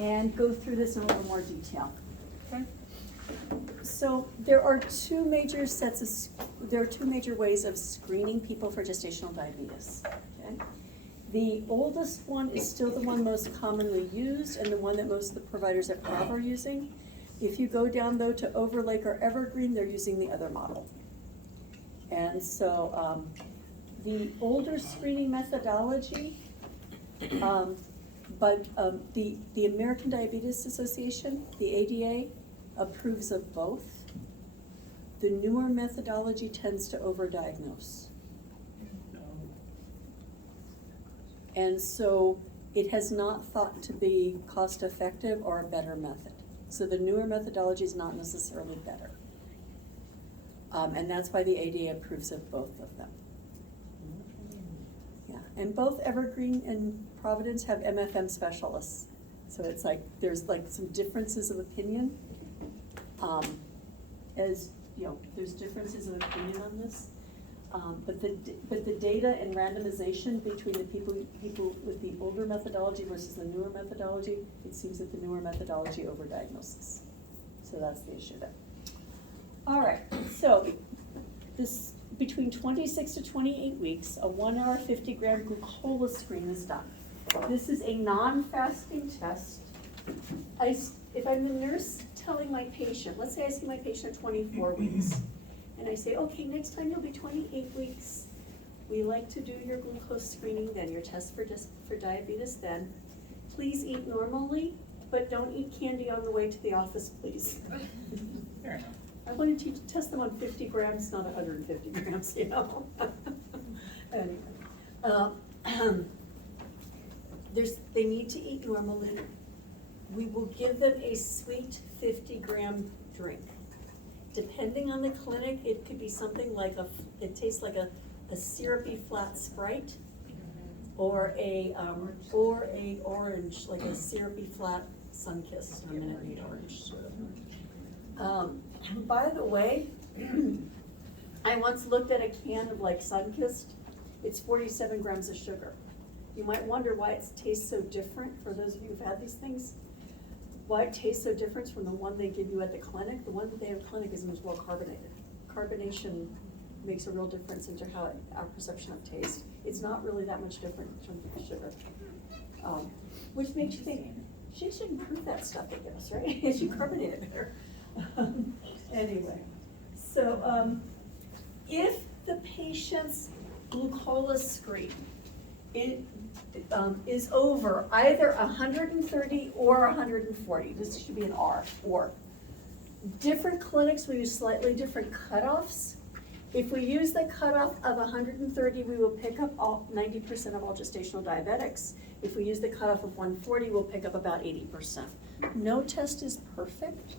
and go through this in a little more detail. Okay? So there are two major ways of screening people for gestational diabetes. Okay? The oldest one is still the one most commonly used and the one that most of the providers at Prob are using. If you go down though to Overlake or Evergreen, they're using the other model. And so the older screening methodology, but the American Diabetes Association, the ADA, approves of both. The newer methodology tends to overdiagnose. And so it has not thought to be cost effective or a better method. So the newer methodology is not necessarily better. And that's why the ADA approves of both of them. Yeah, and both Evergreen and Providence have MFM specialists. So it's like, there's like some differences of opinion. As you know, there's differences of opinion on this. But the data and randomization between the people with the older methodology versus the newer methodology, it seems that the newer methodology overdiagnoses. So that's the issue there. All right, so this between 26 to 28 weeks, a 1 hour 50-gram glucola screen is done. This is a non-fasting test. If I'm the nurse telling my patient, let's say I see my patient at 24 weeks, and I say, okay, next time you'll be 28 weeks. We like to do your glucose screening then, your test for diabetes then. Please eat normally, but don't eat candy on the way to the office, please. Fair enough. I want to test them on 50 grams, not 150 grams, you know? Anyway, they need to eat normally. We will give them a sweet 50-gram drink. Depending on the clinic, it could be something like it tastes like a syrupy flat Sprite, or a orange, like a syrupy flat Sunkist, or Minute Maid orange. By the way, I once looked at a can of like Sunkist. It's 47 grams of sugar. You might wonder why it tastes so different for those of you who've had these things. Why it tastes so different from the one they give you at the clinic. The one that they have at the clinic is much more carbonated. Carbonation makes a real difference into how our perception of taste. It's not really that much different in terms of sugar. Which makes you think, she should improve that stuff, I guess, right? It should carbonate it better. Anyway, so if the patient's glucola screen is over either 130 or 140, this should be an R, or. Different clinics will use slightly different cutoffs. If we use the cutoff of 130, we will pick up 90% of all gestational diabetics. If we use the cutoff of 140, we'll pick up about 80%. No test is perfect.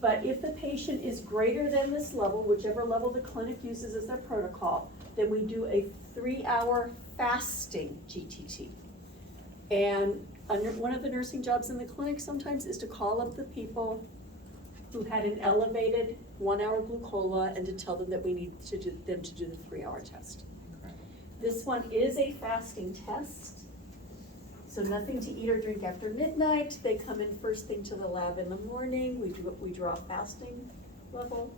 But if the patient is greater than this level, whichever level the clinic uses as their protocol, then we do a 3-hour fasting GTT. And one of the nursing jobs in the clinic sometimes is to call up the people who had an elevated 1-hour glucola and to tell them that we need them to do the 3-hour test. Okay. This one is a fasting test. So nothing to eat or drink after midnight. They come in first thing to the lab in the morning. We draw a fasting level,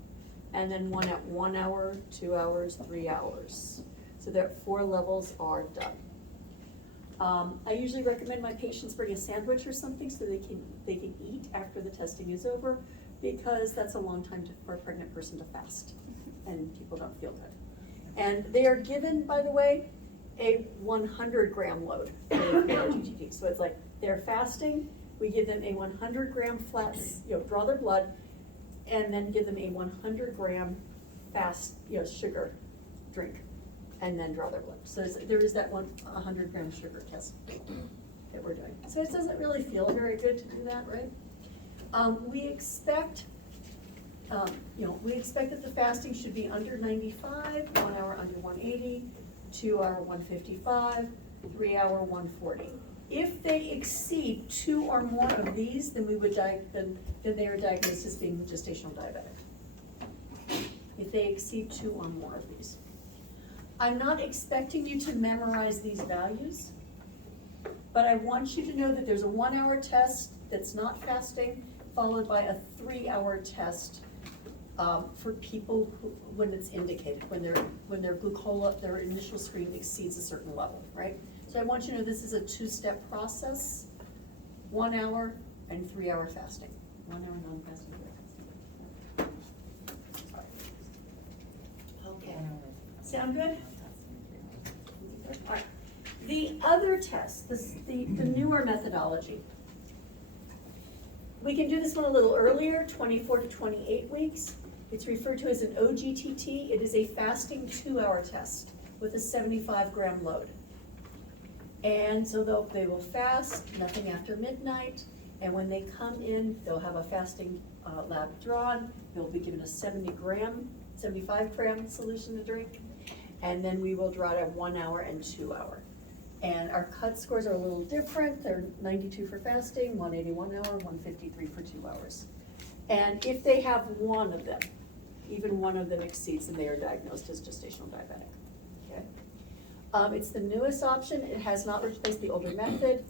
and then one at 1 hour, 2 hours, 3 hours. So there 4 levels are done. I usually recommend my patients bring a sandwich or something so they can eat after the testing is over, because that's a long time for a pregnant person to fast, and people don't feel good. And they are given, by the way, a 100-gram load for GTT. So it's like they're fasting, we give them a 100-gram flat, draw their blood, and then give them a 100-gram fast, sugar drink, and then draw their blood. So there is that 100-gram sugar test that we're doing. So it doesn't really feel very good to do that, right? We expect that the fasting should be under 95, 1 hour under 180, 2 hour 155, 3 hour 140. If they exceed 2 or more of these, then then they are diagnosed as being gestational diabetic. If they exceed 2 or more of these. I'm not expecting you to memorize these values. But I want you to know that there's a 1 hour test that's not fasting, followed by a 3 hour test for people who, when it's indicated, when their glucola, their initial screen exceeds a certain level, right? So I want you to know this is a 2-step process, 1 hour and 3 hour fasting. 1 hour non-fasting, 3 hour fasting. Okay, sound good? All right. The other test, the newer methodology. We can do this one a little earlier, 24 to 28 weeks. It's referred to as an OGTT. It is a fasting 2-hour test with a 75-gram load. And so they will fast, nothing after midnight, and when they come in, they'll have a fasting lab drawn. They'll be given a 75-gram solution to drink, and then we will draw it at 1 hour and 2 hour. And our cut scores are a little different. They're 92 for fasting, 180 1 hour, 153 for 2 hours. And if they have one of them, even one of them exceeds, and they are diagnosed as gestational diabetic. Okay. It's the newest option. It has not replaced the older method.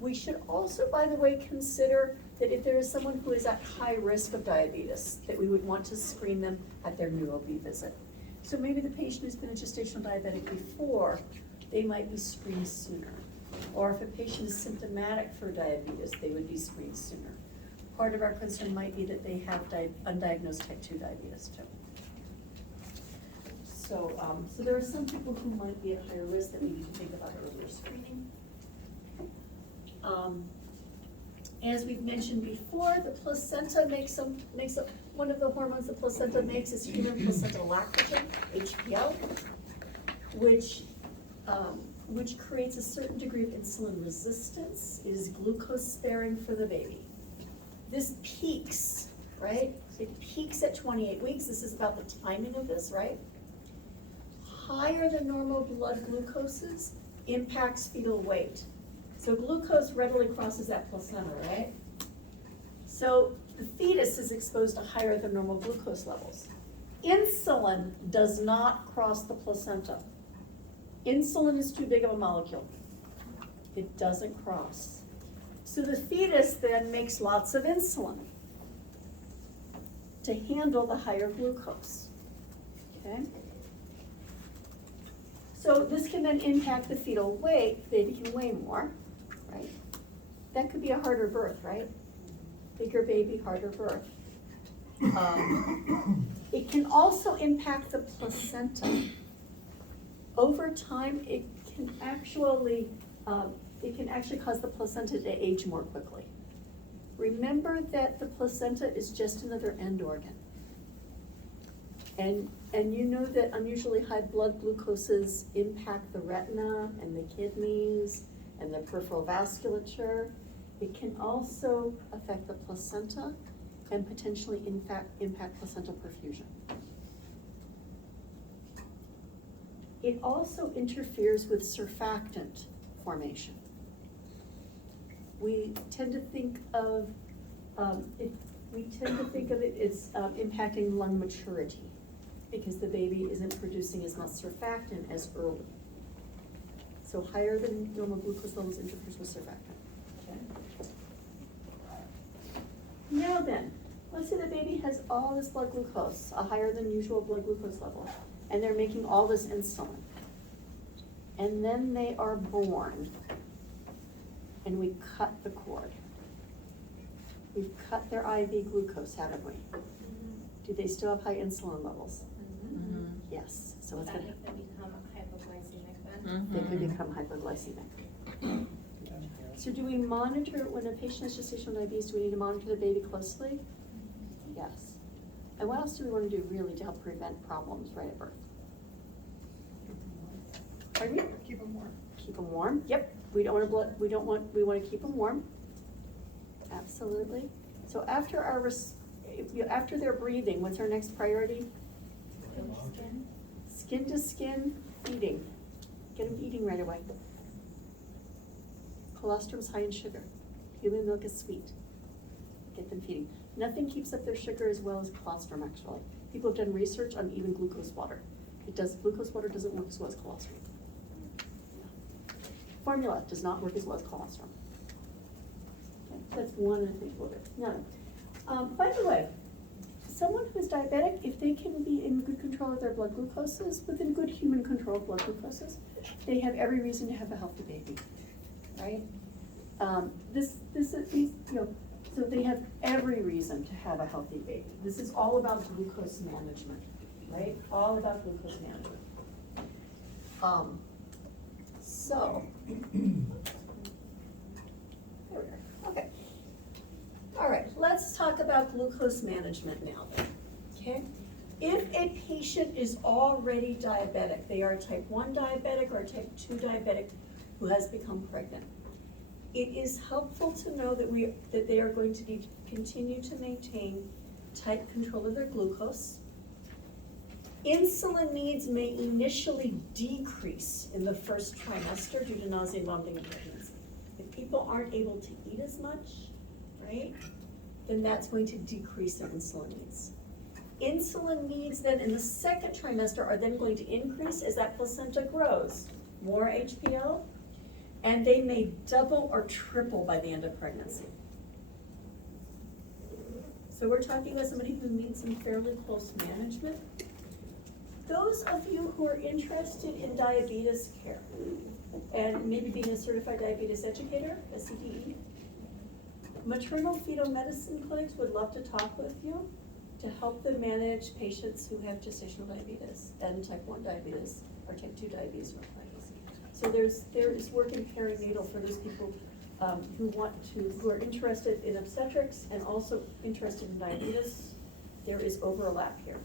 We should also, by the way, consider that if there is someone who is at high risk of diabetes, that we would want to screen them at their new OB visit. So maybe the patient who's been a gestational diabetic before, they might be screened sooner. Or if a patient is symptomatic for diabetes, they would be screened sooner. Part of our concern might be that they have undiagnosed type 2 diabetes too. So, so there are some people who might be at higher risk that we need to think about earlier screening. As we've mentioned before, the placenta makes one of the hormones the placenta makes is human placental lactogen, HPL, which creates a certain degree of insulin resistance. It is glucose sparing for the baby. This peaks, right? It peaks at 28 weeks. This is about the timing of this, right? Higher than normal blood glucoses impacts fetal weight. So glucose readily crosses that placenta, right? So the fetus is exposed to higher than normal glucose levels. Insulin does not cross the placenta. Insulin is too big of a molecule. It doesn't cross. So the fetus then makes lots of insulin to handle the higher glucose, okay? So this can then impact the fetal weight. The baby can weigh more, right? That could be a harder birth, right? Bigger baby, harder birth. It can also impact the placenta. Over time, it can actually cause the placenta to age more quickly. Remember that the placenta is just another end organ. And you know that unusually high blood glucoses impact the retina and the kidneys and the peripheral vasculature. It can also affect the placenta and potentially impact placental perfusion. It also interferes with surfactant formation. We tend to think of it as impacting lung maturity because the baby isn't producing as much surfactant as early. So higher than normal glucose levels interferes with surfactant. Okay. Now then, let's say the baby has all this blood glucose, a higher than usual blood glucose level, and they're making all this insulin. And then they are born, and we cut the cord. We've cut their IV glucose, haven't we? Mm-hmm. Do they still have high insulin levels? Mm-hmm. Yes. So Does it's that gonna, make them become hypoglycemic then? they could become hypoglycemic. So do we monitor, when a patient has gestational diabetes, do we need to monitor the baby closely? Yes. And what else do we want to do really to help prevent problems right at birth? Pardon me? Keep them warm. Keep them warm. Yep. We want to keep them warm. Absolutely. So after after they're breathing, what's our next priority? Skin. Skin to skin feeding. Get them eating right away. Colostrum's high in sugar. Human milk is sweet. Get them feeding. Nothing keeps up their sugar as well as colostrum, actually. People have done research on even glucose water. Glucose water doesn't work as well as colostrum. formula does not work as well as colostrum. Okay, that's one of the things we'll do. Now, by the way, someone who is diabetic, if they can be in good control of their blood glucoses, within good human control of blood glucoses, they have every reason to have a healthy baby, right? So they have every reason to have a healthy baby. This is all about glucose management, right? All about glucose management. So, there we are, okay. All right, let's talk about glucose management now then, okay? If a patient is already diabetic, they are a type 1 diabetic or a type 2 diabetic who has become pregnant, it is helpful to know that they are going to need to continue to maintain tight control of their glucose. Insulin needs may initially decrease in the first trimester due to nausea, vomiting, and pregnancy. If people aren't able to eat as much, right, then that's going to decrease their insulin needs. Insulin needs then in the second trimester are then going to increase as that placenta grows. More HPL, and they may double or triple by the end of pregnancy. So we're talking about somebody who needs some fairly close management. Those of you who are interested in diabetes care and maybe being a certified diabetes educator, a CDE, maternal fetal medicine clinics would love to talk with you to help them manage patients who have gestational diabetes and type 1 diabetes or type 2 diabetes or pregnancy. So there is work in perinatal for those people who are interested in obstetrics and also interested in diabetes. There is overlap here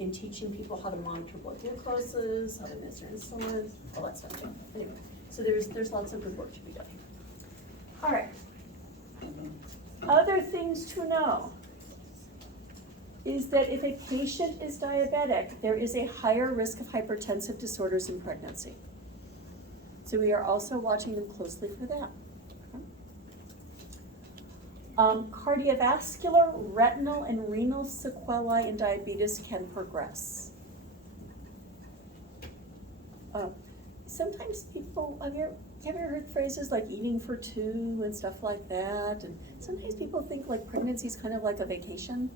in teaching people how to monitor blood glucoses, how to administer insulin, all that stuff. Anyway, so there's lots of good work to be done. All right. Other things to know is that if a patient is diabetic, there is a higher risk of hypertensive disorders in pregnancy. So we are also watching them closely for that. Cardiovascular, retinal, and renal sequelae in diabetes can progress. Sometimes people, have you ever heard phrases like eating for two and stuff like that? And sometimes people think like pregnancy is kind of like a vacation,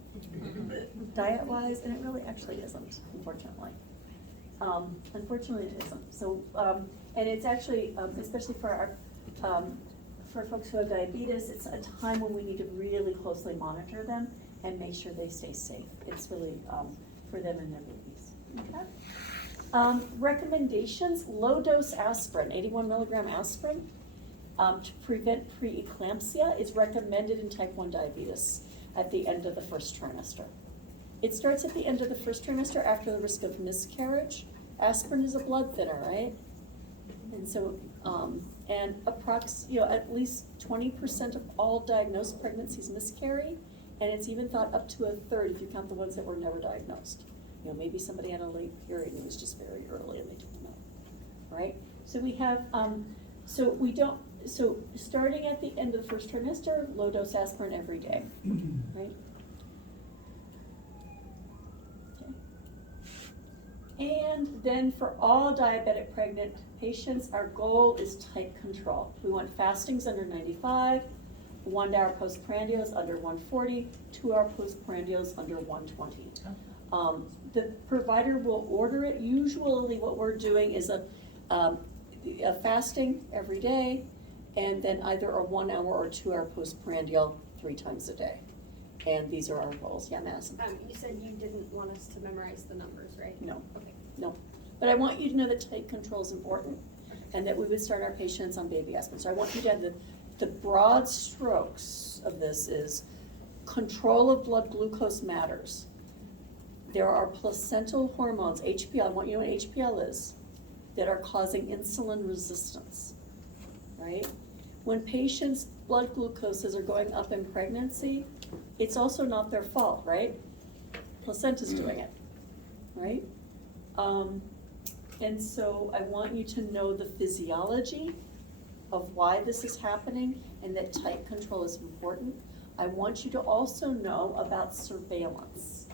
diet-wise, and it really actually isn't, unfortunately. Unfortunately, it isn't. So, and it's actually, especially for our, for folks who have diabetes, it's a time when we need to really closely monitor them and make sure they stay safe. It's really for them and their babies. Okay. Recommendations: low-dose aspirin, 81 milligram aspirin, to prevent preeclampsia is recommended in type 1 diabetes at the end of the first trimester. It starts at the end of the first trimester after the risk of miscarriage. Aspirin is a blood thinner, right? And so, and at least 20% of all diagnosed pregnancies miscarry, and it's even thought up to a third if you count the ones that were never diagnosed. Maybe somebody had a late period and it was just very early and they didn't know, right? So we have, so starting at the end of the first trimester, low dose aspirin every day, right? Okay. And then for all diabetic pregnant patients, our goal is tight control. We want fastings under 95, 1 hour postprandials under 140, 2 hour postprandials under 120. The provider will order it. Usually what we're doing is a fasting every day, and then either a 1 hour or 2 hour postprandial 3 times a day. And these are our goals. Yeah, Madison? You said you didn't want us to memorize the numbers, right? No. Okay. No. But I want you to know that tight control is important and that we would start our patients on baby aspirin. So I want you to have the broad strokes of this is control of blood glucose matters. There are placental hormones, HPL, I want you to know what HPL is, that are causing insulin resistance, right? When patients' blood glucoses are going up in pregnancy, it's also not their fault, right? Placenta's doing it, right? And so I want you to know the physiology of why this is happening and that tight control is important. I want you to also know about surveillance.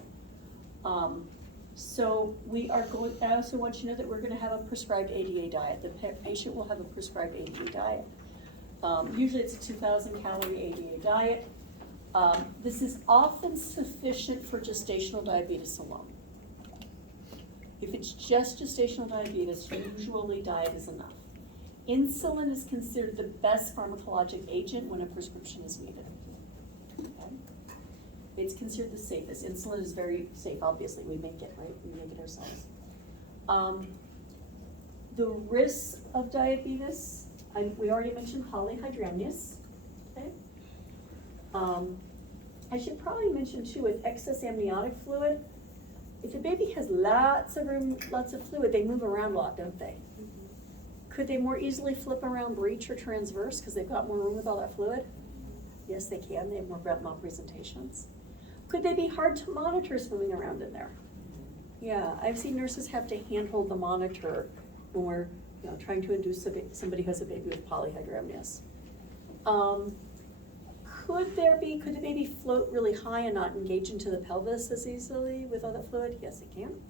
So we are going, I also want you to know that we're gonna have a prescribed ADA diet. The patient will have a prescribed ADA diet. Usually it's a 2,000 calorie ADA diet. This is often sufficient for gestational diabetes alone. If it's just gestational diabetes, usually diet is enough. Insulin is considered the best pharmacologic agent when a prescription is needed. Okay? It's considered the safest. Insulin is very safe, obviously. We make it, right? We make it ourselves. The risks of diabetes, we already mentioned polyhydramnios. Okay? I should probably mention too, with excess amniotic fluid, if a baby has lots of room, lots of fluid, they move around a lot, don't they? Could they more easily flip around breech or transverse because they've got more room with all that fluid? Yes, they can. They have more malpresentations. Could they be hard to monitor swimming around in there? Yeah, I've seen nurses have to handhold the monitor when we're trying to induce somebody who has a baby with polyhydramnios. Could the baby float really high and not engage into the pelvis as easily with all that fluid? Yes, it can.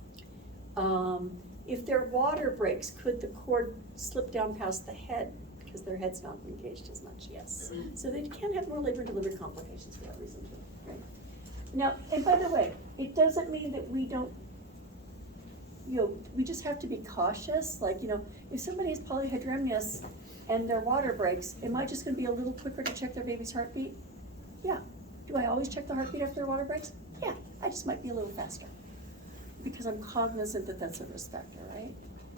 If their water breaks, could the cord slip down past the head because their head's not engaged as much? Yes. So they can have more labor and delivery complications for that reason too, right? Now, and by the way, it doesn't mean that we don't, we just have to be cautious. Like, if somebody has polyhydramnios and their water breaks, am I just gonna be a little quicker to check their baby's heartbeat? Yeah. Do I always check the heartbeat after their water breaks? Yeah, I just might be a little faster because I'm cognizant that that's a risk factor, right?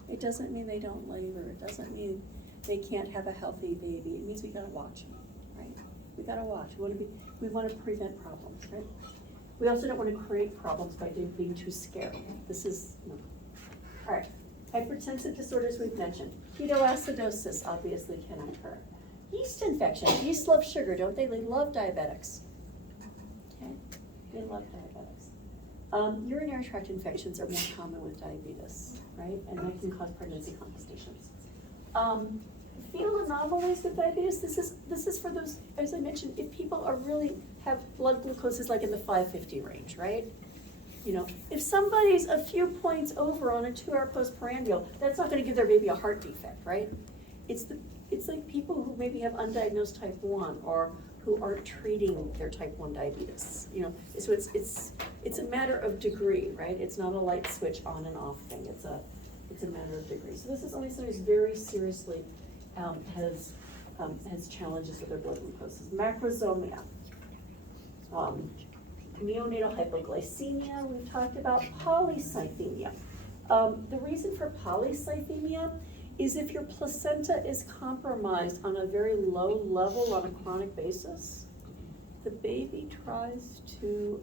It doesn't mean they don't labor. It doesn't mean they can't have a healthy baby. It means we gotta watch them, right? We gotta watch. We wanna prevent problems, right? We also don't wanna create problems by being too scared. This is, All right, hypertensive disorders we've mentioned. Ketoacidosis obviously can occur. Yeast infection, yeast love sugar, don't they? They love diabetics. Okay, they love diabetics. Urinary tract infections are more common with diabetes, right? And that can cause pregnancy complications. Fetal anomalies with diabetes, this is for those, as I mentioned, if people are really have blood glucoses like in the 550 range, right? If somebody's a few points over on a 2-hour postprandial, that's not gonna give their baby a heart defect, right? It's like people who maybe have undiagnosed type 1 or who aren't treating their type 1 diabetes, So it's a matter of degree, right? It's not a light switch on and off thing. It's a matter of degree. So this is only somebody who's very seriously has challenges with their blood glucoses. Macrosomia, neonatal hypoglycemia, we've talked about polycythemia. The reason for polycythemia is if your placenta is compromised on a very low level on a chronic basis, the baby tries to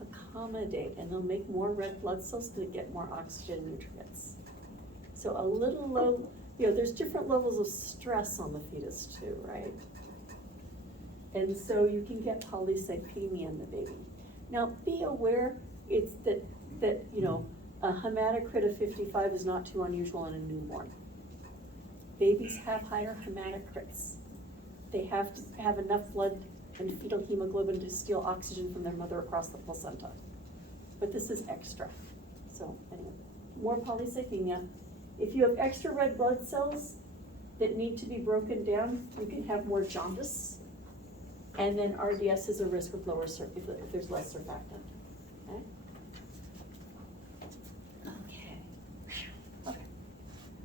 accommodate and they'll make more red blood cells to get more oxygen nutrients. So a little low, there's different levels of stress on the fetus too, right? And so you can get polycythemia in the baby. Now be aware it's that a hematocrit of 55 is not too unusual in a newborn. Babies have higher hematocrits. They have to have enough blood and fetal hemoglobin to steal oxygen from their mother across the placenta. But this is extra. So anyway, more polycythemia. If you have extra red blood cells that need to be broken down, you can have more jaundice. And then RDS is a risk with lower if there's less surfactant. Okay.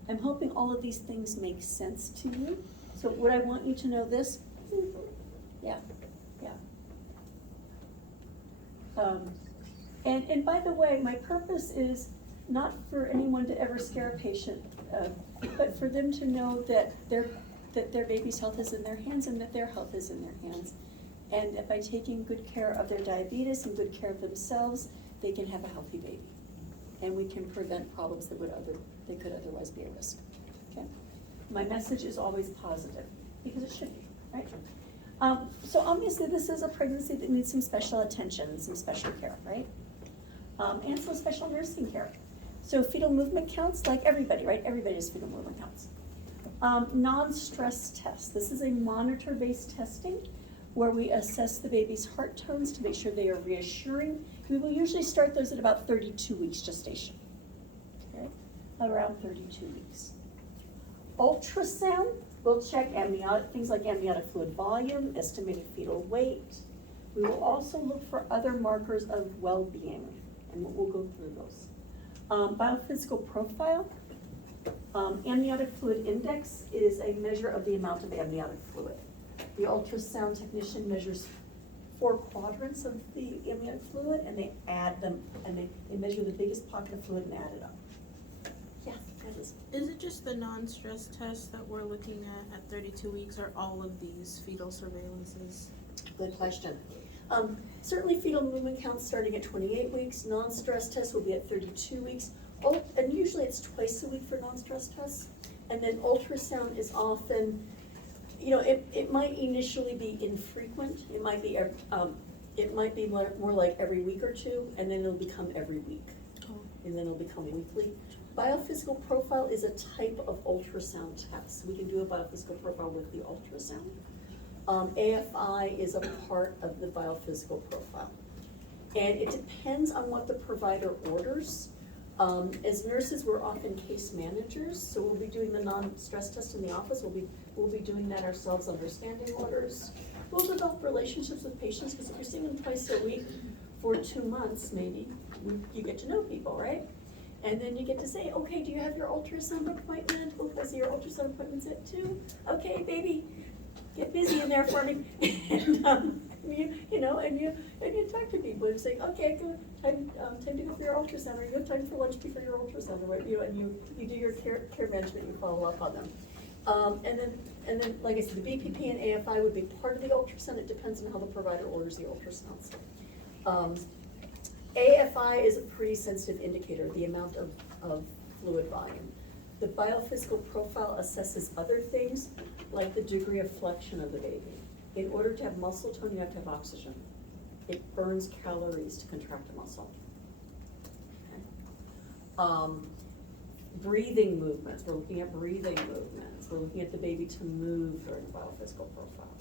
I'm hoping all of these things make sense to you. So would I want you to know this? Yeah. And by the way, my purpose is not for anyone to ever scare a patient, but for them to know that their baby's health is in their hands and that their health is in their hands. And that by taking good care of their diabetes and good care of themselves, they can have a healthy baby. And we can prevent problems that could otherwise be a risk, okay? My message is always positive, because it should be, right? So obviously this is a pregnancy that needs some special attention and some special care, right? And some special nursing care. So fetal movement counts, like everybody, right? Everybody has fetal movement counts. Non-stress test. This is a monitor-based testing where we assess the baby's heart tones to make sure they are reassuring. We will usually start those at about 32 weeks gestation, okay? Around 32 weeks. Ultrasound, we'll check things like amniotic fluid volume, estimated fetal weight. We will also look for other markers of well-being, and we'll go through those. Biophysical profile. Amniotic fluid index is a measure of the amount of amniotic fluid. The ultrasound technician measures 4 quadrants of the amniotic fluid, and they add them, and they measure the biggest pocket of fluid and add it up. Yeah, that is. Is it just the non-stress test that we're looking at 32 weeks, or all of these fetal surveillances? Good question. Certainly fetal movement counts starting at 28 weeks. Non-stress tests will be at 32 weeks. And usually it's twice a week for non-stress tests. And then ultrasound is often, it might initially be infrequent. It might be more like every week or two, and then it'll become every week. Oh. And then it'll become weekly. Biophysical profile is a type of ultrasound test. We can do a biophysical profile with the ultrasound. AFI is a part of the biophysical profile. And it depends on what the provider orders. As nurses, we're often case managers, so we'll be doing the non-stress test in the office. We'll be doing that ourselves under standing orders. We'll develop relationships with patients, because if you're seeing them twice a week for 2 months, maybe, you get to know people, right? And then you get to say, okay, do you have your ultrasound appointment? Oh, I see your ultrasound appointment's at 2. Okay, baby, get busy in there for me. And you talk to people and say, okay, good, time to go for your ultrasound, or you have time for lunch before your ultrasound, or and you do your care management, you follow up on them. And then, like I said, the BPP and AFI would be part of the ultrasound. It depends on how the provider orders the ultrasounds. AFI is a pretty sensitive indicator, the amount of fluid volume. The biophysical profile assesses other things, like the degree of flexion of the baby. In order to have muscle tone, you have to have oxygen. It burns calories to contract a muscle. Okay. Breathing movements, we're looking at breathing movements. We're looking at the baby to move during the biophysical profile.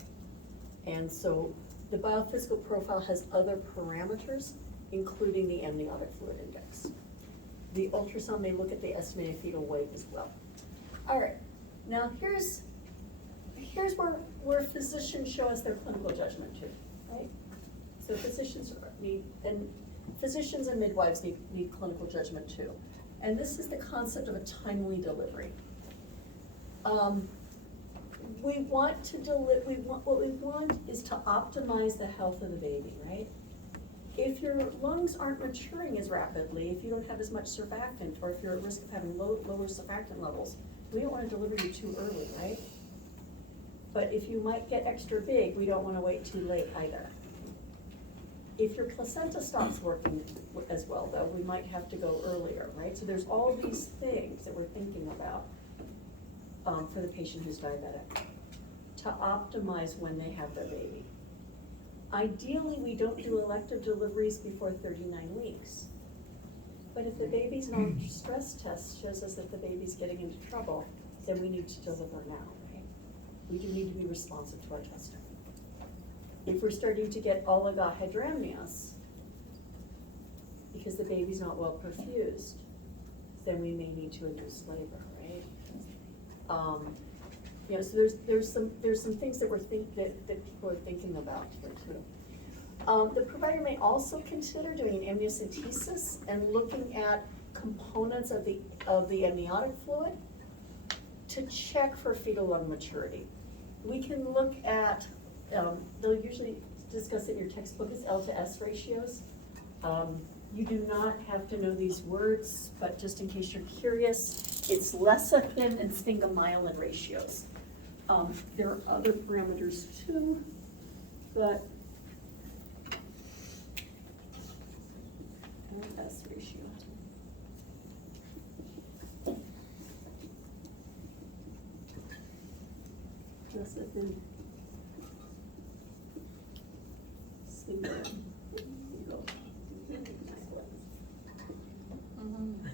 And so the biophysical profile has other parameters, including the amniotic fluid index. The ultrasound may look at the estimated fetal weight as well. All right, now here's where physicians show us their clinical judgment too, right? So physicians and midwives need clinical judgment too. And this is the concept of a timely delivery. What we want is to optimize the health of the baby, right? If your lungs aren't maturing as rapidly, if you don't have as much surfactant, or if you're at risk of having lower surfactant levels, we don't want to deliver you too early, right? But if you might get extra big, we don't want to wait too late either. If your placenta stops working as well, though, we might have to go earlier, right? So there's all these things that we're thinking about for the patient who's diabetic to optimize when they have their baby. Ideally, we don't do elective deliveries before 39 weeks. But if the baby's non-stress test shows us that the baby's getting into trouble, then we need to deliver now, right? We do need to be responsive to our testing. If we're starting to get oligohydramnios, because the baby's not well perfused, then we may need to induce labor, right? So there's some things that that people are thinking about here too. The provider may also consider doing an amniocentesis and looking at components of the amniotic fluid to check for fetal lung maturity. We can look at, they'll usually discuss it in your textbook as L to S ratios. You do not have to know these words, but just in case you're curious, it's lecithin and sphingomyelin ratios. There are other parameters too, but S ratio. Lecithin, sphingomyelin.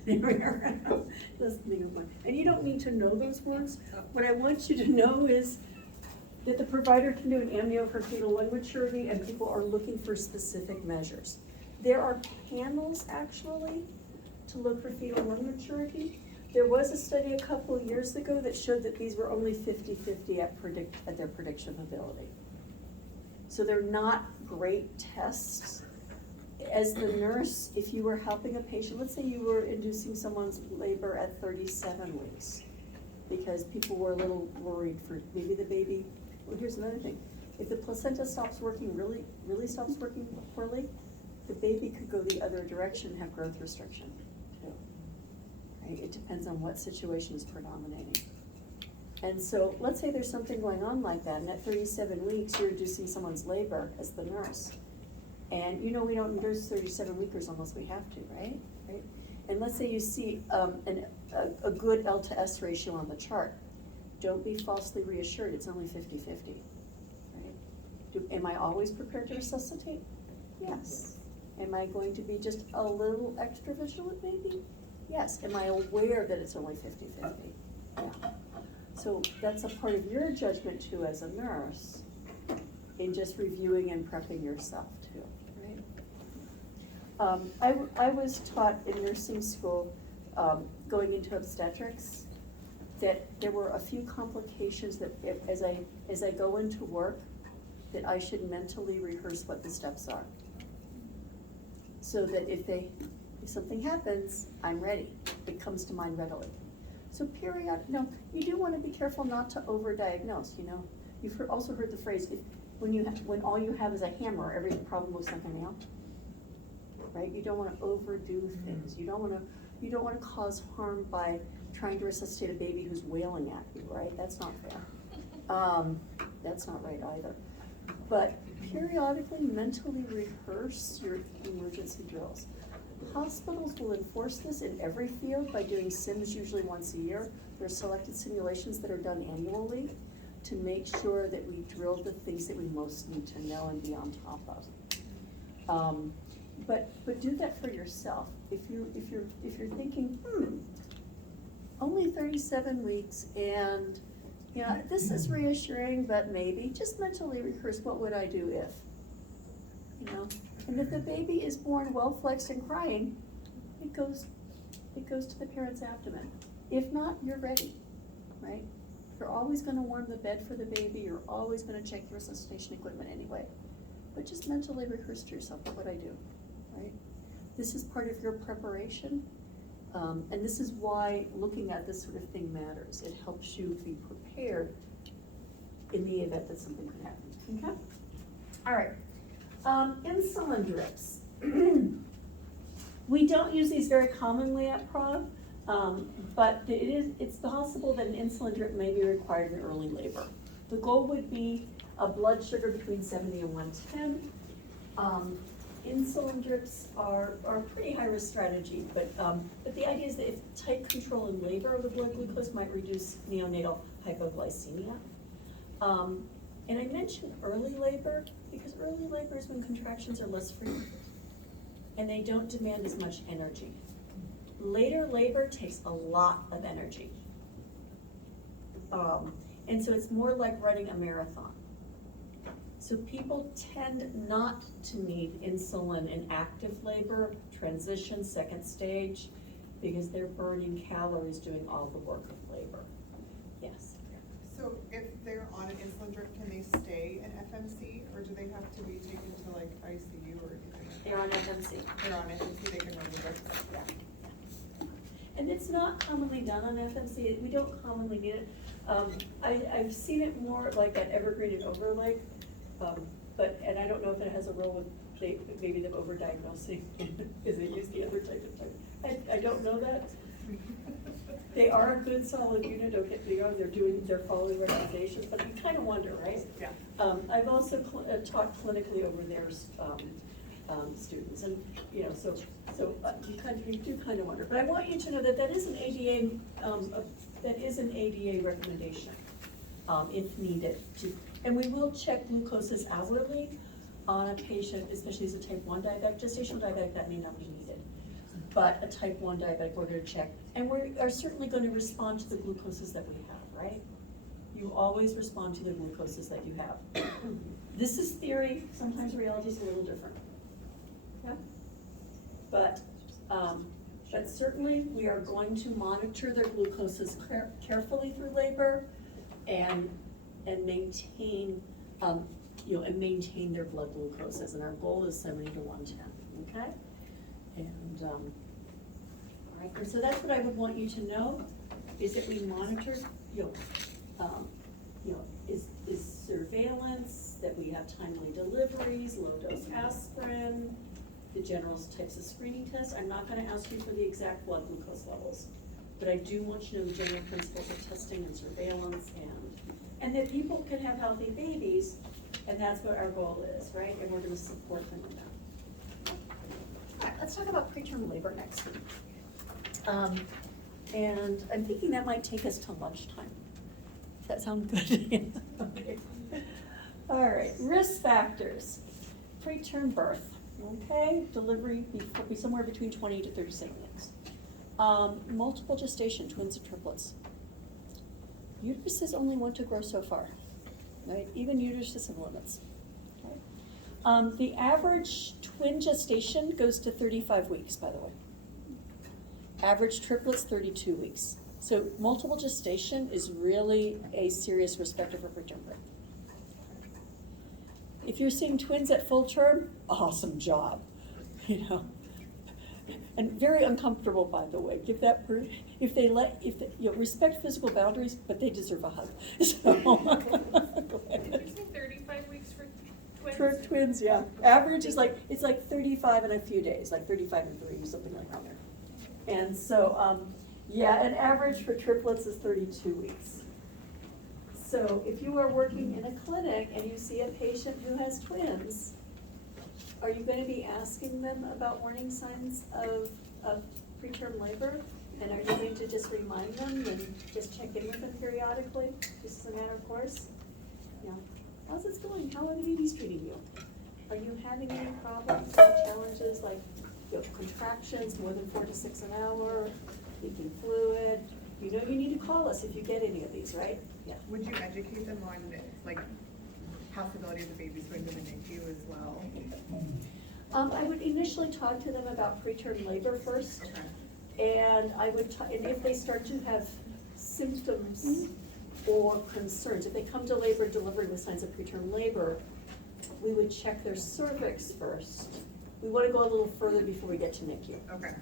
There we are. And you don't need to know those words. What I want you to know is that the provider can do an amnio for fetal lung maturity, and people are looking for specific measures. There are panels actually to look for fetal lung maturity. There was a study a couple of years ago that showed that these were only 50-50 at their prediction of ability. So they're not great tests. As the nurse, if you were helping a patient, let's say you were inducing someone's labor at 37 weeks, because people were a little worried for maybe the baby. Well, here's another thing. If the placenta stops working, really stops working poorly, the baby could go the other direction and have growth restriction too. Right? It depends on what situation is predominating. And so let's say there's something going on like that, and at 37 weeks, you're inducing someone's labor as the nurse. And you know we don't induce 37-weekers unless we have to, right? And let's say you see a good L to S ratio on the chart. Don't be falsely reassured, it's only 50-50, right? Am I always prepared to resuscitate? Yes. Am I going to be just a little extra vigilant maybe? Yes. Am I aware that it's only 50-50? Yeah. So that's a part of your judgment too as a nurse in just reviewing and prepping yourself too, right? I was taught in nursing school, going into obstetrics, that there were a few complications that as I go into work, that I should mentally rehearse what the steps are. So that if something happens, I'm ready. It comes to mind readily. So you do want to be careful not to overdiagnose, you know. You've also heard the phrase, when all you have is a hammer, every problem looks like a nail. Right? You don't want to overdo things. You don't want to cause harm by trying to resuscitate a baby who's wailing at you, right? That's not fair. That's not right either. But periodically mentally rehearse your emergency drills. Hospitals will enforce this in every field by doing sims usually once a year. There are selected simulations that are done annually to make sure that we drill the things that we most need to know and be on top of. But do that for yourself. If you're thinking, only 37 weeks, and you know this is reassuring, but maybe just mentally rehearse what would I do if, you know. And if the baby is born well flexed and crying, it goes to the parent's abdomen. If not, you're ready, right? You're always going to warm the bed for the baby. You're always going to check the resuscitation equipment anyway. But just mentally rehearse to yourself, what would I do, right? This is part of your preparation. And this is why looking at this sort of thing matters. It helps you be prepared in the event that something could happen, okay? All right. Insulin drips. We don't use these very commonly at Prague, but it's possible that an insulin drip may be required in early labor. The goal would be a blood sugar between 70 and 110. Insulin drips are a pretty high-risk strategy, but the idea is that if tight control in labor of the blood glucose might reduce neonatal hypoglycemia. And I mentioned early labor because early labor is when contractions are less frequent and they don't demand as much energy. Later labor takes a lot of energy. And so it's more like running a marathon. So people tend not to need insulin in active labor, transition, second stage, because they're burning calories doing all the work of labor. Yes? So if they're on an insulin drip, can they stay in FMC, or do they have to be taken to like ICU or anything? They're on FMC. They're on FMC, they can run the drips? Yeah. And it's not commonly done on FMC. We don't commonly need it. I've seen it more like at Evergreen and Overlake, and I don't know if it has a role with maybe them overdiagnosing because they use the other type of type. I don't know that. They are a good solid unit, don't get me wrong, they're following recommendations, but you kind of wonder, right? Yeah. I've also taught clinically over their students, and you know, so you do kind of wonder. But I want you to know that that is an ADA recommendation, if needed. And we will check glucoses hourly on a patient, especially as a type 1 diabetic. Gestational diabetic, that may not be needed. But a type 1 diabetic, we're going to check. And we are certainly going to respond to the glucoses that we have, right? you always respond to the glucoses that you have. This is theory, sometimes reality is a little different. Yeah? But certainly, we are going to monitor their glucoses carefully through labor and maintain, and maintain their blood glucoses, and our goal is 70 to 110, okay? And, all right, so that's what I would want you to know, is that we monitor, is surveillance, that we have timely deliveries, low-dose aspirin, the general types of screening tests. I'm not gonna ask you for the exact blood glucose levels, but I do want you to know the general principles of testing and surveillance, and that people can have healthy babies, and that's what our goal is, right? And we're gonna support them in that. All right, let's talk about preterm labor next. And I'm thinking that might take us to lunchtime. Does that sound good? Okay. All right, risk factors. Preterm birth, okay? Delivery be somewhere between 20 to 37 weeks. Multiple gestation, twins and triplets. Uteruses only want to grow so far, right? Even uteruses have limits. Okay? The average twin gestation goes to 35 weeks, by the way. Average triplets, 32 weeks. So multiple gestation is really a serious risk factor for preterm birth. If you're seeing twins at full term, awesome job, And very uncomfortable, by the way. Give that, respect physical boundaries, but they deserve a hug. So, Did you say 35 weeks for twins? for twins, yeah. Average is it's like 35 in a few days, like 35 and 3, something like that. And so, an average for triplets is 32 weeks. So if you are working in a clinic and you see a patient who has twins, are you going to be asking them about warning signs of preterm labor? And are you going to just remind them and just check in with them periodically, just as a matter of course? Yeah. How's it going? How are the babies treating you? Are you having any problems or challenges like contractions, more than 4 to 6 an hour, leaking fluid? You know you need to call us if you get any of these, right? Yeah. Would you educate them on, like, possibility of the babies going to the NICU as well? I would initially talk to them about preterm labor first. Okay. And I would, and if they start to have symptoms or concerns, if they come to labor and delivery with signs of preterm labor, we would check their cervix first. We want to go a little further before we get to NICU. Okay.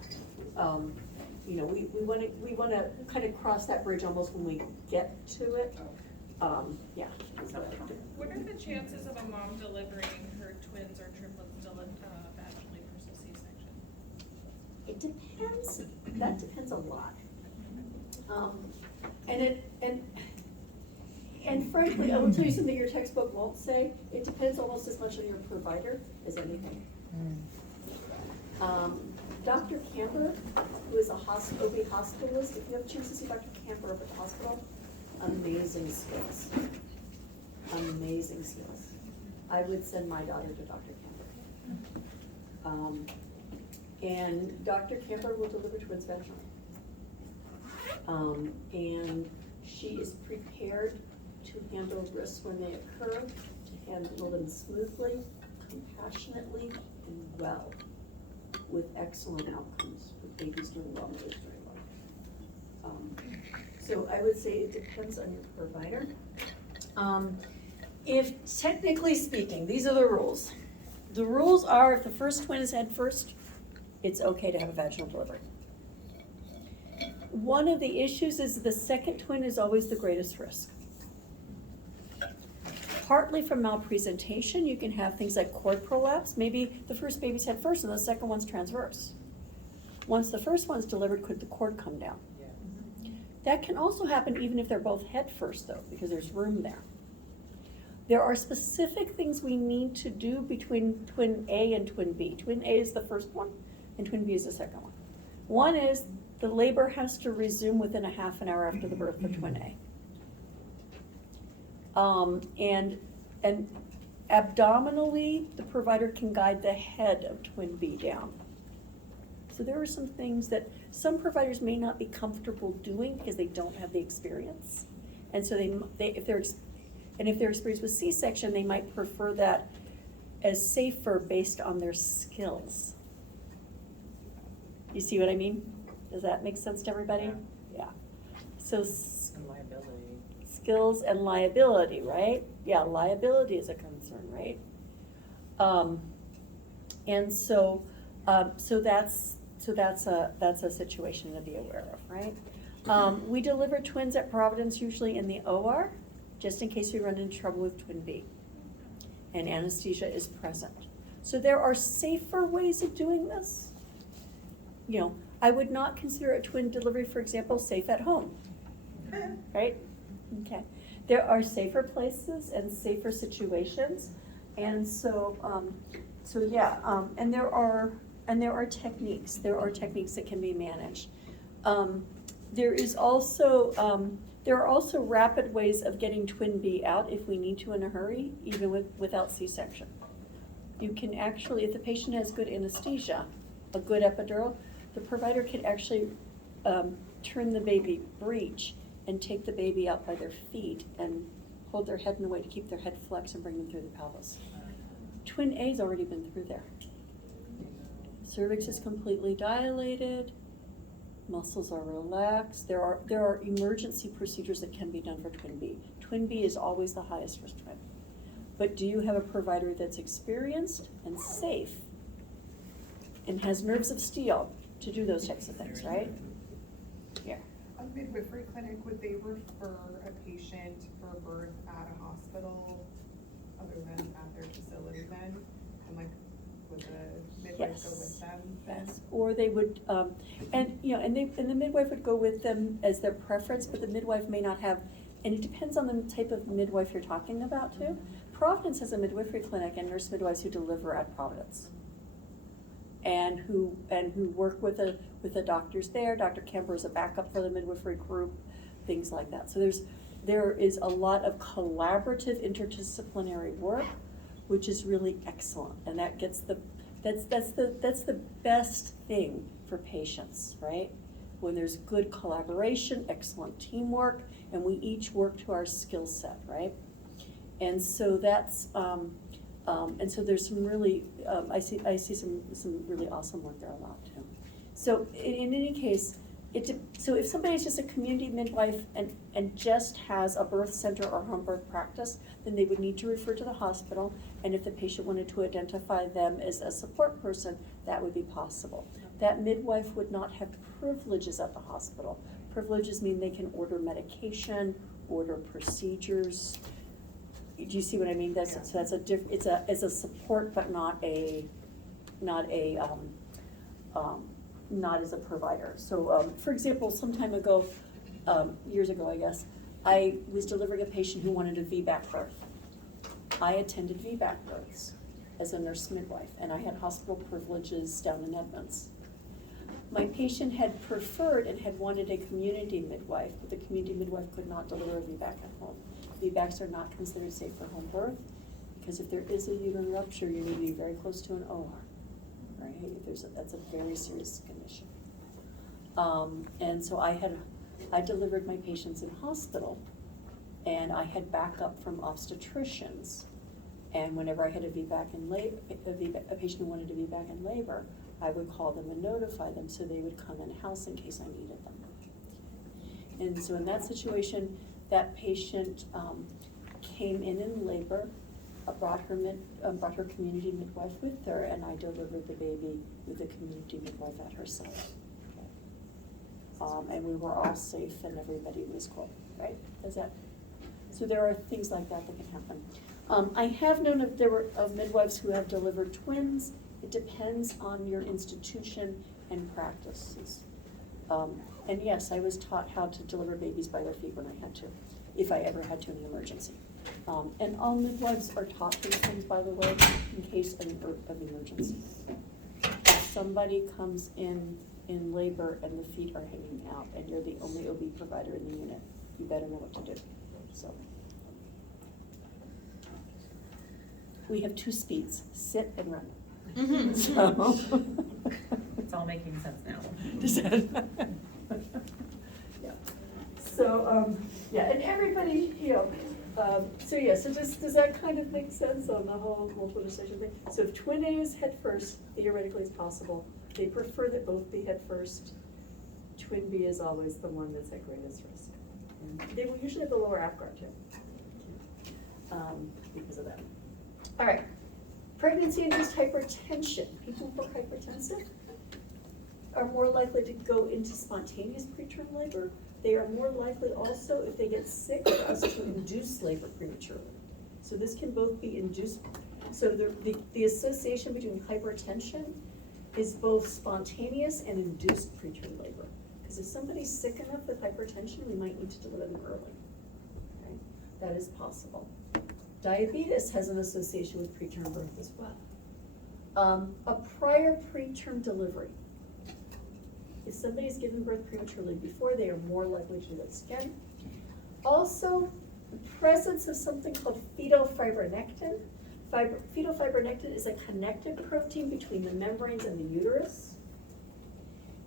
We want to kind of cross that bridge almost when we get to it. Yeah. What are the chances of a mom delivering her twins or triplets vaginally versus C-section? It depends. That depends a lot. And frankly, I will tell you something your textbook won't say. It depends almost as much on your provider as anything. Dr. Camper, who is a OB hospitalist, if you have a chance to see Dr. Camper up at the hospital, amazing skills. Amazing skills. I would send my daughter to Dr. Camper. And Dr. Camper will deliver twins vaginally. And she is prepared to handle risks when they occur, to handle them smoothly, compassionately, and well, with excellent outcomes, with babies doing well, mothers doing well. So I would say it depends on your provider. If technically speaking, these are the rules. The rules are if the first twin is head first, it's okay to have a vaginal delivery. One of the issues is the second twin is always the greatest risk. Partly from malpresentation, you can have things like cord prolapse. Maybe the first baby's head first and the second one's transverse. Once the first one's delivered, could the cord come down? That can also happen even if they're both head first though, because there's room there. There are specific things we need to do between twin A and twin B. Twin A is the first one and twin B is the second one. One is the labor has to resume within a half an hour after the birth of twin A. And abdominally, the provider can guide the head of twin B down. So there are some things that some providers may not be comfortable doing because they don't have the experience. And so if they're experienced with C-section, they might prefer that as safer based on their skills. You see what I mean? Does that make sense to everybody? Yeah. So And liability. skills and liability, right? Yeah, liability is a concern, right? And so that's a situation to be aware of, right? We deliver twins at Providence usually in the OR, just in case we run into trouble with twin B. And anesthesia is present. So there are safer ways of doing this. You know, I would not consider a twin delivery, for example, safe at home, right? Okay. There are safer places and safer situations, and so and there are techniques. There are techniques that can be managed. There are also rapid ways of getting twin B out if we need to in a hurry, even without C-section. You can actually, if the patient has good anesthesia, a good epidural, the provider can actually turn the baby breech and take the baby out by their feet and hold their head in a way to keep their head flexed and bring them through the pelvis. Twin A's already been through there. Cervix is completely dilated, muscles are relaxed. There are emergency procedures that can be done for twin B. Twin B is always the highest risk twin. But do you have a provider that's experienced and safe and has nerves of steel to do those types of things, right? Yeah. A midwifery clinic, would they refer a patient for birth at a hospital other than at their facility then? And like, would the midwife go with them then? Yes, or they would, and the midwife would go with them as their preference, but the midwife may not have, and it depends on the type of midwife you're talking about too. Providence has a midwifery clinic and nurse midwives who deliver at Providence. And who work with the doctors there. Dr. Kemper is a backup for the midwifery group, things like that. So there is a lot of collaborative interdisciplinary work, which is really excellent, and that's the best thing for patients, right? When there's good collaboration, excellent teamwork, and we each work to our skill set, right? And so that's and so there's some really I see some really awesome work there a lot too. So in any case, so if somebody's just a community midwife and just has a birth center or home birth practice, then they would need to refer to the hospital. And if the patient wanted to identify them as a support person, that would be possible. That midwife would not have privileges at the hospital. Privileges mean they can order medication, order procedures. Do you see what I mean? So that's it's a support, but not as a provider. So, for example, some time ago, years ago, I guess, I was delivering a patient who wanted a VBAC birth. I attended VBAC births as a nurse midwife, and I had hospital privileges down in Edmonds. My patient had preferred and had wanted a community midwife, but the community midwife could not deliver a VBAC at home. VBACs are not considered safe for home birth, because if there is a uterine rupture, you need to be very close to an OR, right? That's a very serious condition. And so I delivered my patients in hospital, and I had backup from obstetricians. And whenever I had a VBAC in labor, a patient who wanted a VBAC in labor, I would call them and notify them so they would come in-house in case I needed them. And so in that situation, that patient came in labor, brought her community midwife with her, and I delivered the baby with the community midwife at her side. And we were all safe and everybody was cool, right? So there are things like that can happen. I have known of midwives who have delivered twins. It depends on your institution and practices. And yes, I was taught how to deliver babies by their feet when I had to, if I ever had to in an emergency. And all midwives are taught these things, by the way, in case of emergency. If somebody comes in labor and the feet are hanging out and you're the only OB provider in the unit, you better know what to do. So we have 2 speeds, sit and run. Mm-hmm. So It's all making sense now. yeah. So Yeah, and everybody, so does that kind of make sense on the whole multiple gestation thing? So if twin A is head first, theoretically it's possible. They prefer that both be head first. Twin B is always the one that's at greatest risk. And they will usually have the lower Apgar too, because of that. All right, pregnancy-induced hypertension. People who are hypertensive are more likely to go into spontaneous preterm labor. They are more likely also, if they get sick, for us to induce labor prematurely. So this can both be induced. So the association between hypertension is both spontaneous and induced preterm labor. Because if somebody's sick enough with hypertension, we might need to deliver them early. Okay? That is possible. Diabetes has an association with preterm birth as well. A prior preterm delivery. If somebody's given birth prematurely before, they are more likely to do this again. Also, the presence of something called fetal fibronectin. Fetal fibronectin is a connective protein between the membranes and the uterus.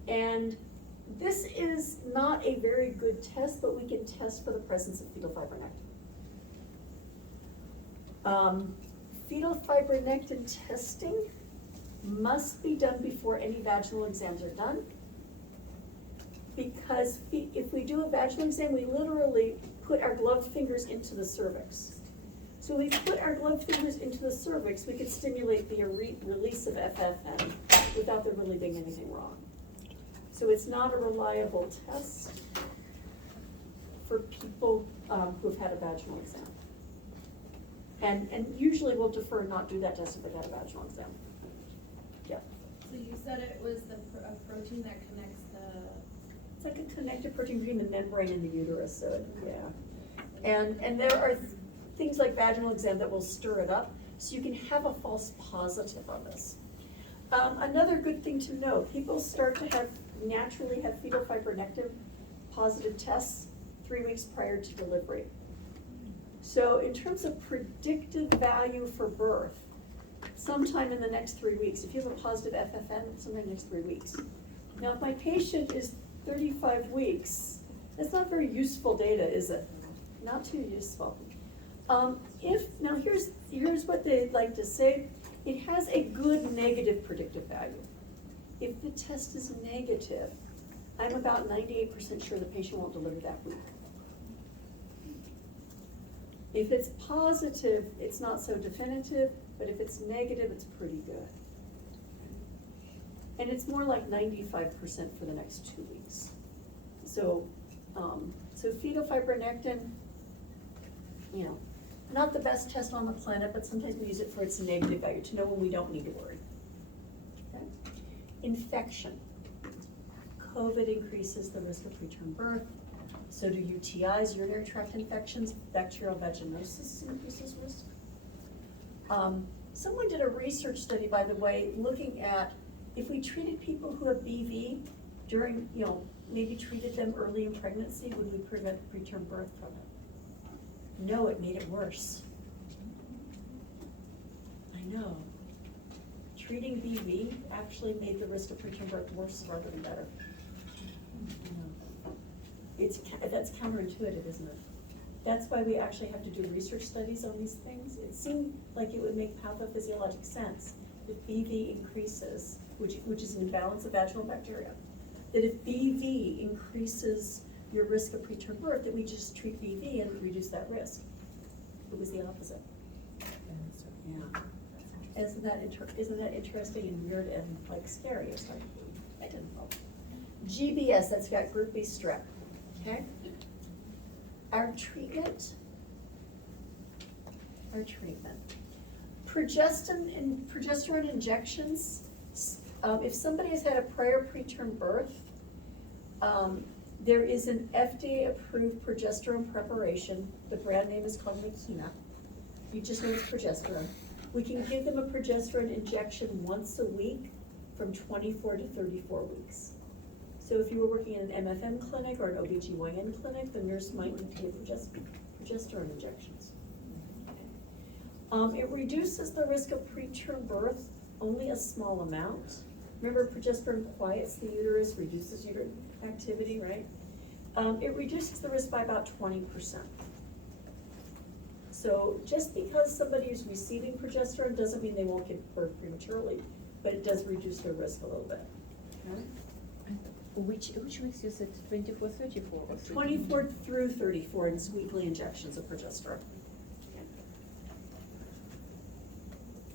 And this is not a very good test, but we can test for the presence of fetal fibronectin. Fetal fibronectin testing must be done before any vaginal exams are done. Because if we do a vaginal exam, we literally put our gloved fingers into the cervix. So when we put our gloved fingers into the cervix, we could stimulate the release of FFN without there really being anything wrong. So it's not a reliable test for people who have had a vaginal exam. And usually we'll defer and not do that test if they've had a vaginal exam. Yeah. So you said it was the protein that connects the. It's like a connective protein between the membrane and the uterus, so yeah. And there are things like vaginal exam that will stir it up, so you can have a false positive on this. Another good thing to know, people start to naturally have fetal fibronectin positive tests 3 weeks prior to delivery. So in terms of predictive value for birth, sometime in the next 3 weeks, if you have a positive FFN, sometime in the next 3 weeks. Now, if my patient is 35 weeks, that's not very useful data, is it? Not too useful. Now here's what they like to say. It has a good negative predictive value. If the test is negative, I'm about 98% sure the patient won't deliver that week. If it's positive, it's not so definitive, but if it's negative, it's pretty good. And it's more like 95% for the next 2 weeks. So, so fetal fibronectin, not the best test on the planet, but sometimes we use it for its negative value to know when we don't need to worry. Okay? Infection. COVID increases the risk of preterm birth. So do UTIs, urinary tract infections, bacterial vaginosis increases risk. Someone did a research study, by the way, looking at if we treated people who have BV during, maybe treated them early in pregnancy, would we prevent preterm birth from it? No, it made it worse. I know. Treating BV actually made the risk of preterm birth worse rather than better. That's counterintuitive, isn't it? That's why we actually have to do research studies on these things. It seemed like it would make pathophysiologic sense if BV increases, which is an imbalance of vaginal bacteria, that if BV increases your risk of preterm birth, that we just treat BV and reduce that risk. It was the opposite. Yeah. Isn't that interesting and weird and scary? It's like, I didn't know. GBS, that's got group B strep. Okay? Our treatment. Progesterone injections. If somebody has had a prior preterm birth, there is an FDA-approved progesterone preparation. The brand name is called Makena. You just know it's progesterone. We can give them a progesterone injection once a week from 24 to 34 weeks. So if you were working in an MFM clinic or an OBGYN clinic, the nurse might need to give progesterone injections. It reduces the risk of preterm birth only a small amount. Remember, progesterone quiets the uterus, reduces uterine activity, right? It reduces the risk by about 20%. So just because somebody is receiving progesterone doesn't mean they won't give birth prematurely, but it does reduce their risk a little bit. Okay? Which weeks you said, 24, 34? Or 30? 24 through 34 is weekly injections of progesterone.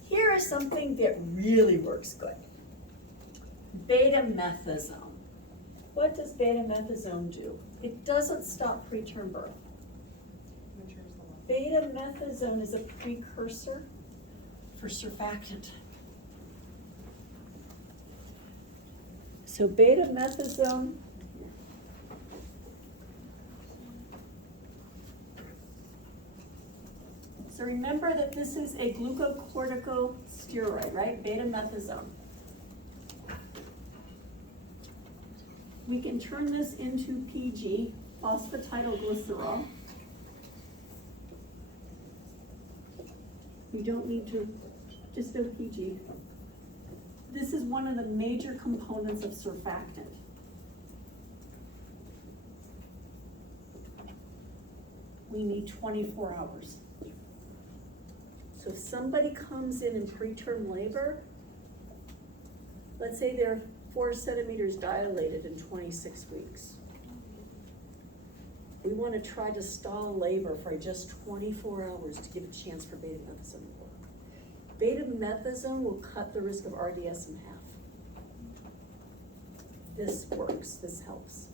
Here is something that really works good. Betamethasone. What does betamethasone do? It doesn't stop preterm birth. Matures the lung. Betamethasone is a precursor for surfactant. So betamethasone so remember that this is a glucocorticosteroid, right? Betamethasone. We can turn this into PG, phosphatidylglycerol. We don't need to, just do PG. This is one of the major components of surfactant. We need 24 hours. So if somebody comes in preterm labor, let's say they're 4 centimeters dilated in 26 weeks. We want to try to stall labor for just 24 hours to give a chance for betamethasone to work. Betamethasone will cut the risk of RDS in half. This works, this helps.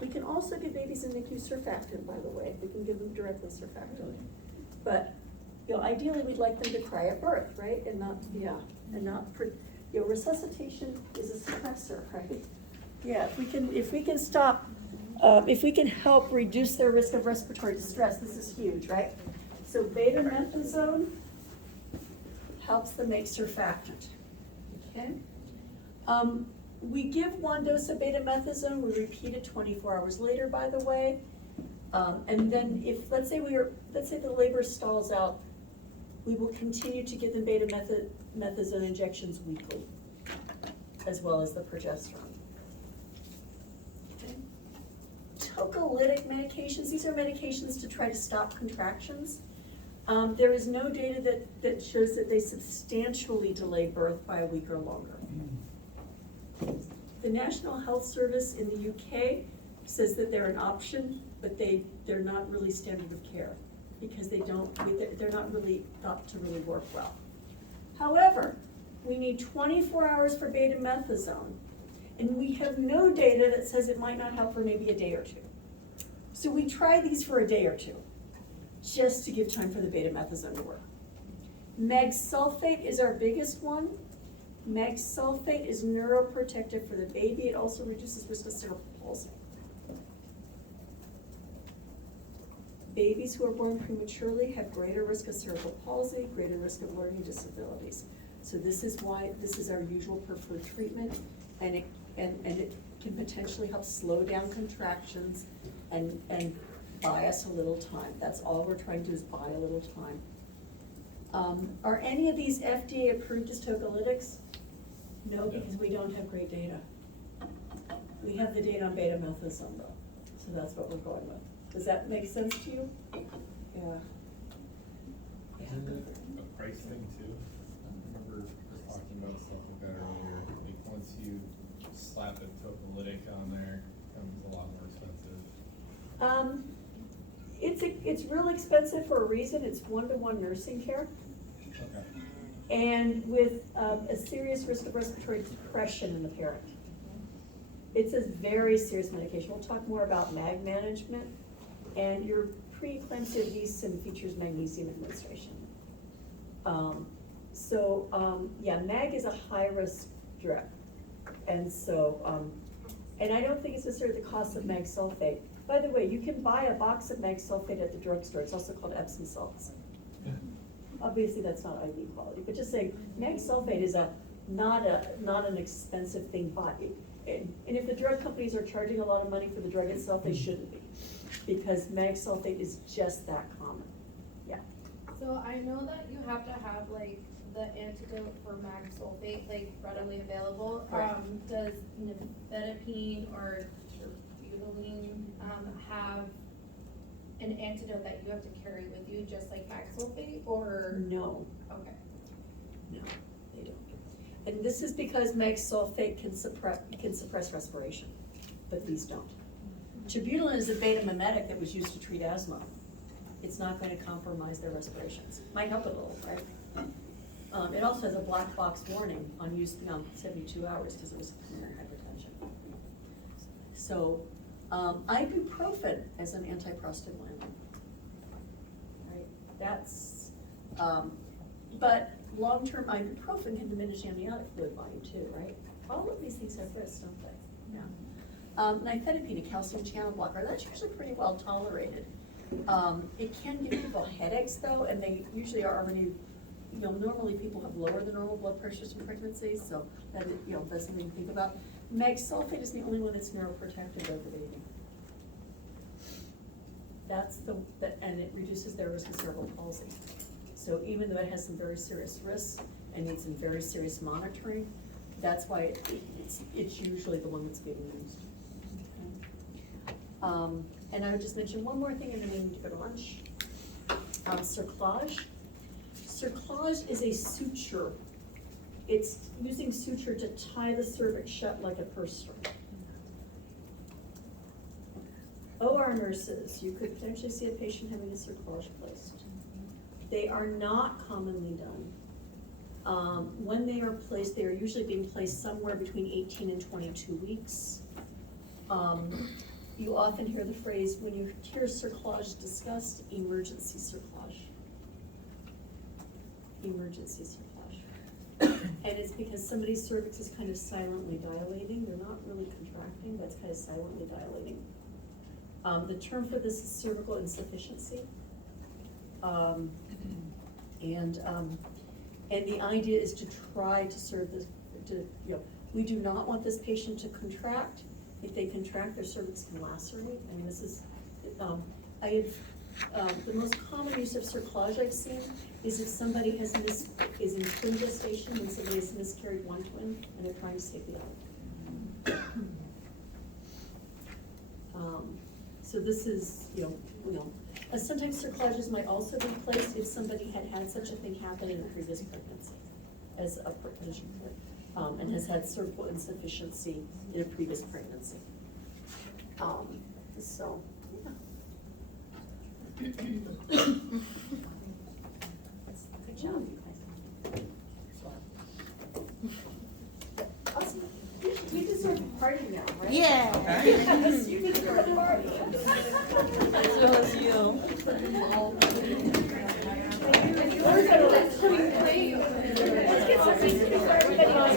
We can also give babies in NICU surfactant, by the way. We can give them directly surfactant. But, ideally we'd like them to cry at birth, right? And not, resuscitation is a stressor, right? Yeah, if we can stop, if we can help reduce their risk of respiratory distress, this is huge, right? So betamethasone helps them make surfactant, okay? We give 1 dose of betamethasone, we repeat it 24 hours later, by the way. And then if, let's say the labor stalls out, we will continue to give them betamethasone injections weekly, as well as the progesterone. Okay. Tocolytic medications, these are medications to try to stop contractions. There is no data that shows that they substantially delay birth by a week or longer. The National Health Service in the UK says that they're an option, but they're not really standard of care because they're not really thought to really work well. However, we need 24 hours for betamethasone, and we have no data that says it might not help for maybe a day or two. So we try these for a day or two, just to give time for the betamethasone to work. Mag sulfate is our biggest one. Mag sulfate is neuroprotective for the baby. It also reduces risk of cerebral palsy. Babies who are born prematurely have greater risk of cerebral palsy, greater risk of learning disabilities. So this is why this is our usual preferred treatment, and it can potentially help slow down contractions and buy us a little time. That's all we're trying to do, is buy a little time. Are any of these FDA approved as tocolytics? No, because we don't have great data. We have the data on betamethasone though, so that's what we're going with. Does that make sense to you? Yeah. Isn't it a price thing too? I remember talking about stuff like that earlier. Like once you slap a tocolytic on there, it becomes a lot more expensive. It's really expensive for a reason. It's 1-to-1 nursing care. Okay. And with a serious risk of respiratory depression in the parent. It's a very serious medication. We'll talk more about MAG management. And your preeclampsia V-SIM features magnesium administration. Yeah, MAG is a high-risk drug. And so, and I don't think it's necessarily the cost of MAG sulfate. By the way, you can buy a box of MAG sulfate at the drugstore. It's also called Epsom salts. Obviously, that's not IV quality, but just saying, MAG sulfate is not an expensive thing bought. And if the drug companies are charging a lot of money for the drug itself, they shouldn't be, because MAG sulfate is just that common. Yeah. So I know that you have to have like the antidote for mag sulfate like readily available. Right. Does nifedipine or butylene, have an antidote that you have to carry with you, just like Paxsulfate, or? No, Okay. no, they don't. And this is because sulfate can suppress respiration, but these don't. Tubulin is a beta mimetic that was used to treat asthma. It's not going to compromise their respirations. Might help a little, right? It also has a black box warning on use beyond 72 hours because it was pulmonary hypertension. So, ibuprofen as an antiprostaglandin. Right, that's, but long-term ibuprofen can diminish amniotic fluid volume too, right? All of these things have risks, don't they? Yeah. Nifedipine, a calcium channel blocker, that's usually pretty well tolerated. It can give people headaches though, and they usually are already, normally people have lower than normal blood pressures in pregnancy, so that, that's something to think about. Sulfate is the only one that's neuroprotective over baby. That's and it reduces their risk of cerebral palsy. So even though it has some very serious risks and needs some very serious monitoring, that's why it's usually the one that's being used. Okay. And I would just mention one more thing and then we need to go to lunch. Cerclage. Cerclage is a suture. It's using suture to tie the cervix shut like a purse string. OR nurses, you could potentially see a patient having a cerclage placed. They are not commonly done. When they are placed, they are usually being placed somewhere between 18 and 22 weeks. You often hear the phrase, when you hear cerclage discussed, emergency cerclage. Emergency cerclage. And it's because somebody's cervix is kind of silently dilating. They're not really contracting, that's kind of silently dilating. The term for this is cervical insufficiency. And the idea is to try to serve this, we do not want this patient to contract. If they contract, their cervix can lacerate. I mean, this is, the most common use of cerclage I've seen is if somebody is in twin gestation and somebody has miscarried one twin and they're trying to save the other. So this is, sometimes cerclages might also be placed if somebody had such a thing happen in a previous pregnancy as a potential and has had cervical insufficiency in a previous pregnancy. So, yeah. Good job, you guys. Awesome. You deserve a party now, right? Yeah. Yes, you deserve a party. As well as you. Let's get something to do for everybody else.